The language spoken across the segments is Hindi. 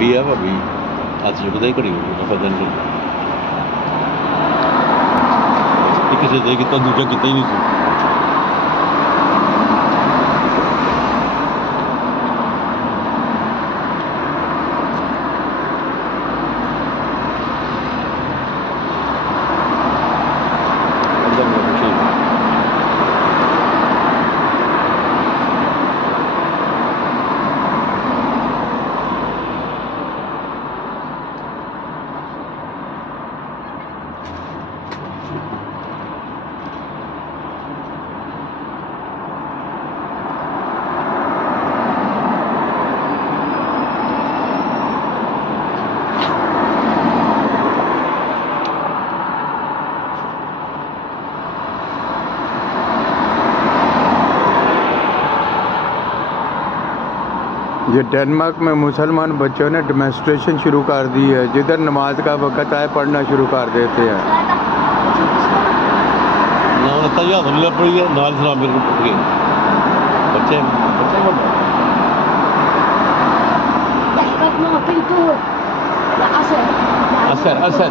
भाभी है, भाभी हाथ चुकता ही घड़ी फजन से किसी दे किता दूजा किता ही नहीं सी। ये डेनमार्क में मुसलमान बच्चों ने डेमोन्स्ट्रेशन शुरू कर दी है। जिधर नमाज का वक़्त आए पढ़ना शुरू कर देते हैं। पड़ी है नाल सलाम मेरे को उठ गए बच्चे असर असर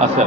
असर